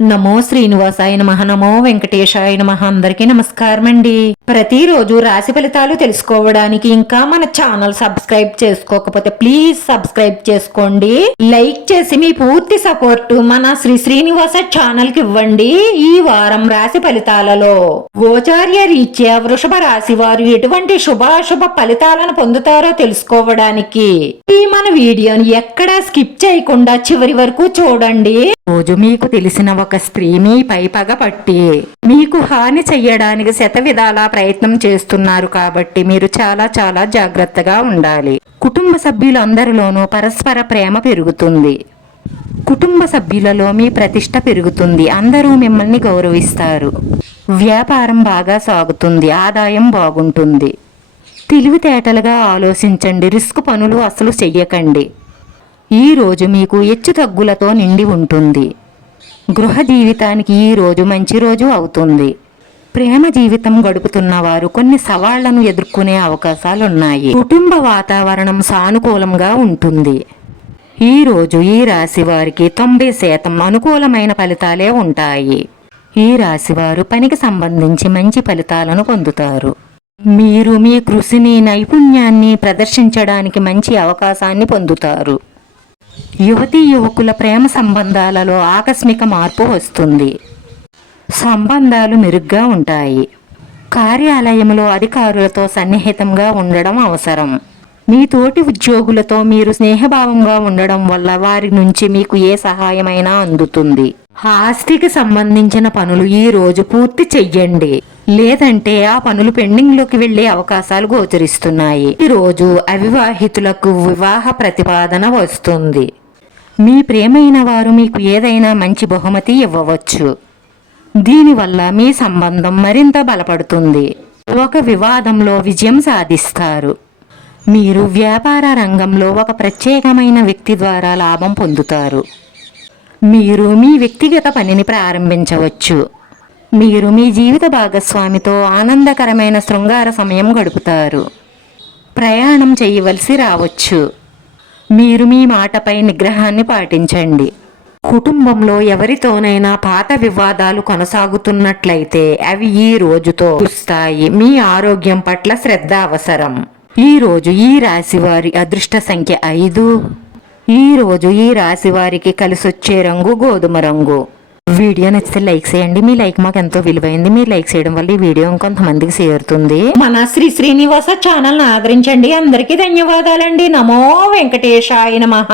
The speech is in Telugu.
నమో శ్రీనివాసాయ నమః, నమో వెంకటేశాయ నమః. అందరికీ నమస్కారం అండి. ప్రతిరోజు రాశి ఫలితాలు తెలుసుకోవడానికి ఇంకా మన ఛానల్ సబ్స్క్రైబ్ చేసుకోకపోతే ప్లీజ్ సబ్స్క్రైబ్ చేసుకోండి. లైక్ చేసి మీ పూర్తి సపోర్ట్ మన శ్రీనివాస ఛానల్ కి ఇవ్వండి. ఈ వారం రాశి ఫలితాలలో గోచార్య రీత్యా వృషభ రాశి వారు ఎటువంటి శుభాశుభ ఫలితాలను పొందుతారో తెలుసుకోవడానికి ఈ మన వీడియోని ఎక్కడా స్కిప్ చేయకుండా చివరి వరకు చూడండి. రోజు మీకు తెలిసిన ఒక స్త్రీ మీపై పగపట్టి మీకు హాని చెయ్యడానికి శత విధాలా ప్రయత్నం చేస్తున్నారు కాబట్టి మీరు చాలా చాలా జాగ్రత్తగా ఉండాలి. కుటుంబ సభ్యులందరిలోనూ పరస్పర ప్రేమ పెరుగుతుంది. కుటుంబ సభ్యులలో మీ ప్రతిష్ట పెరుగుతుంది. అందరూ మిమ్మల్ని గౌరవిస్తారు. వ్యాపారం బాగా సాగుతుంది. ఆదాయం బాగుంటుంది. తెలివితేటలుగా ఆలోచించండి. రిస్క్ పనులు అసలు చెయ్యకండి. ఈ రోజు మీకు హెచ్చు తగ్గులతో నిండి ఉంటుంది. గృహ జీవితానికి ఈ రోజు మంచి రోజు అవుతుంది. ప్రేమ జీవితం గడుపుతున్న వారు కొన్ని సవాళ్లను ఎదుర్కొనే అవకాశాలున్నాయి. కుటుంబ వాతావరణం సానుకూలంగా ఉంటుంది. ఈ రోజు ఈ రాశి వారికి 90% అనుకూలమైన ఫలితాలే ఉంటాయి. ఈ రాశివారు పనికి సంబంధించి మంచి ఫలితాలను పొందుతారు. మీరు మీ కృషిని నైపుణ్యాన్ని ప్రదర్శించడానికి మంచి అవకాశాన్ని పొందుతారు. యువతీ యువకుల ప్రేమ సంబంధాలలో ఆకస్మిక మార్పు వస్తుంది. సంబంధాలు మెరుగ్గా ఉంటాయి. కార్యాలయంలో అధికారులతో సన్నిహితంగా ఉండడం అవసరం. మీ తోటి ఉద్యోగులతో మీరు స్నేహభావంగా ఉండడం వల్ల వారి నుంచి మీకు ఏ సహాయమైనా అందుతుంది. ఆస్తికి సంబంధించిన పనులు ఈ రోజు పూర్తి చెయ్యండి. లేదంటే ఆ పనులు పెండింగ్ లోకి వెళ్లే అవకాశాలు గోచరిస్తున్నాయి. ఈ రోజు అవివాహితులకు వివాహ ప్రతిపాదన వస్తుంది. మీ ప్రేమైన వారు మీకు ఏదైనా మంచి బహుమతి ఇవ్వవచ్చు. దీనివల్ల మీ సంబంధం మరింత బలపడుతుంది. ఒక వివాదంలో విజయం సాధిస్తారు. మీరు వ్యాపార రంగంలో ఒక ప్రత్యేకమైన వ్యక్తి ద్వారా లాభం పొందుతారు. మీరు మీ వ్యక్తిగత పనిని ప్రారంభించవచ్చు. మీరు మీ జీవిత భాగస్వామితో ఆనందకరమైన శృంగార సమయం గడుపుతారు. ప్రయాణం చేయవలసి రావచ్చు. మీరు మీ మాటపై నిగ్రహాన్ని పాటించండి. కుటుంబంలో ఎవరితోనైనా పాత వివాదాలు కొనసాగుతున్నట్లయితే అవి ఈ రోజుతో ముగుస్తాయి. మీ ఆరోగ్యం పట్ల శ్రద్ధ అవసరం. ఈ రోజు ఈ రాశి వారి అదృష్ట సంఖ్య 5. ఈ రోజు ఈ రాశి వారికి కలిసొచ్చే రంగు గోధుమ రంగు. వీడియో నచ్చితే లైక్ చేయండి. మీ లైక్ మాకు ఎంతో విలువైంది. మీరు లైక్ చేయడం వల్ల ఈ వీడియో ఇంకొంతమందికి చేరుతుంది. మన శ్రీనివాస ఛానల్ ఆదరించండి. అందరికీ ధన్యవాదాలండి. నమో వెంకటేశాయ నమః.